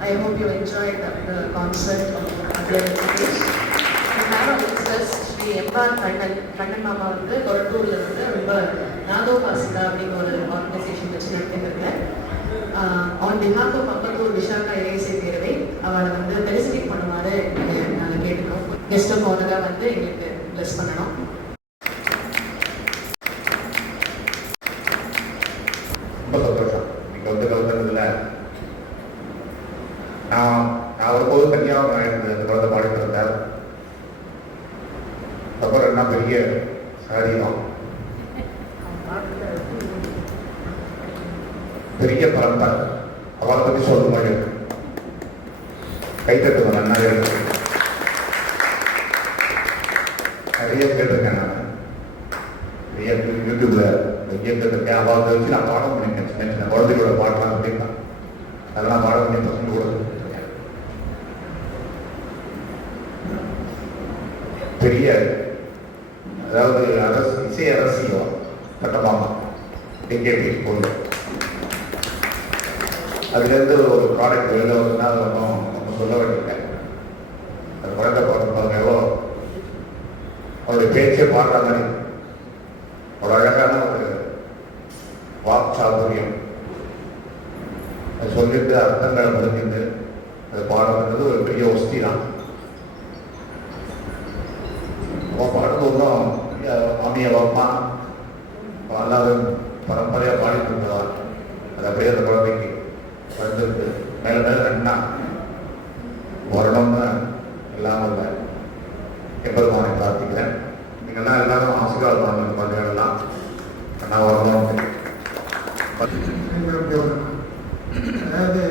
I hope you enjoyed the concert of Adhyana Suresh. We have our listeners, Sri M.R. Kannan Mama வந்து கொரட்டூர்ல இருந்து ரொம்ப நாதோபாசிகா அப்படிங்கிற ஒரு organisation வச்சு நடத்திட்டு ஆன் பிஹாஃப் ஆஃப் அப்பத்தூர் விஷாகா இளையசை பேரவை அவளை வந்து ஃபெலிசிட்டேட் பண்ணுமாறு நாங்கள் கேட்டுக்கிறோம். கெஸ்ட் ஆஃப் ஆனராக வந்து எங்களுக்கு பிளஸ் பண்ணணும். ரொம்ப சந்தோஷம் நீங்கள் வந்து கலந்துறதுல. நான் வரும்போது கன்னியாகுமரி ஆயிடுது அந்த குழந்தை பாடி பிறந்தார். அப்புறம் என்ன பெரிய சாரீரம் பெரிய பரம்பரை அவளை பற்றி சொல்ற மாதிரி இருக்கு. கைத்தட்டு நன்னாவே இருக்கு. நிறைய கேட்டிருக்கேன் நான், நிறைய யூடியூப்ல கேட்டிருக்கேன். அவளை வச்சு நான் பாடம் பண்ணியிருக்கேன். சின்ன சின்ன குழந்தைகளோட பாடலாம் அப்படின்னா அதெல்லாம் பாடம் பண்ணி பசங்க கூட பெரிய அதாவது இசை அரசியல் பட்டமாக டிகேபி பொண்ணு அதுலேருந்து ஒரு ப்ராடக்ட் வெளில வருதுன்னா அது ஒன்றும் நம்ம சொல்ல வேண்டியிருக்கேன். அது குழந்தை பார்த்துப்பாங்க எவ்வளோ அவருடைய பேச்சே பாடுற மாதிரி ஒரு அழகான ஒரு வாக் சாதுரியம். அது சொல்லிட்டு அர்த்தங்களை புரிஞ்சுட்டு அது பாடுறது ஒரு பெரிய ஒஸ்தி தான். அவன் பாடும்போதும் மாமியை அம்மா எல்லாரும் பரம்பரையாக பாடிட்டு இருந்ததான். அது அப்படியே அந்த குழந்தைக்கு வந்துருக்கு. மேலே மேலே ரெண்டா வரணும்னு இல்லாமல் இல்லை. எப்போதுமான பிரார்த்திக்கிறேன். நீங்கள்லாம் எல்லாரும் ஆசீர்வாதம் பண்ணணும். குழந்தைகள்லாம் நான் வரணும். அதாவது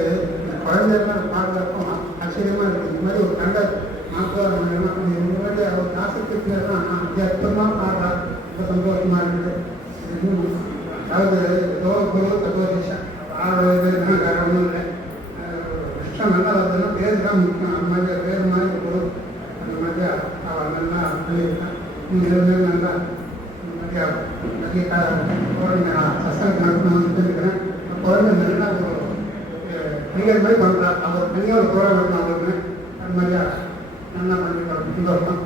குழந்தைலாம் பார்க்குறப்போ ஆச்சரியமாக இருக்குது. இந்த மாதிரி ஒரு கண்ட மாற்றம் இந்த மாதிரி அவர் காசுக்குலாம் அற்புதமாக பாடுறா. ரொம்ப சந்தோஷமாக இருக்குது. அதாவது ஏதோ குரு தத்துவதிஷம் காரணமும் இல்லை. விஷயம் நல்லா வருதுன்னா பேர் தான் முக்கியம். அந்த மாதிரி பேர் மாதிரி குரு அந்த மாதிரி அவள் நல்லா சொல்லியிருக்கான். நீங்கள் நல்லா இந்த மாதிரி சஸ்தம் நடக்கணும்னு சொல்லியிருக்கிறேன். குழந்தை நல்லா ஒரு நீங்கள் மாதிரி பண்ணுறா. அவர் தனியாக ஒரு ப்ரோக்ராம் இருக்கணும் அவருக்கு. அது மாதிரியா நல்லா பண்ணி சந்தோஷம்.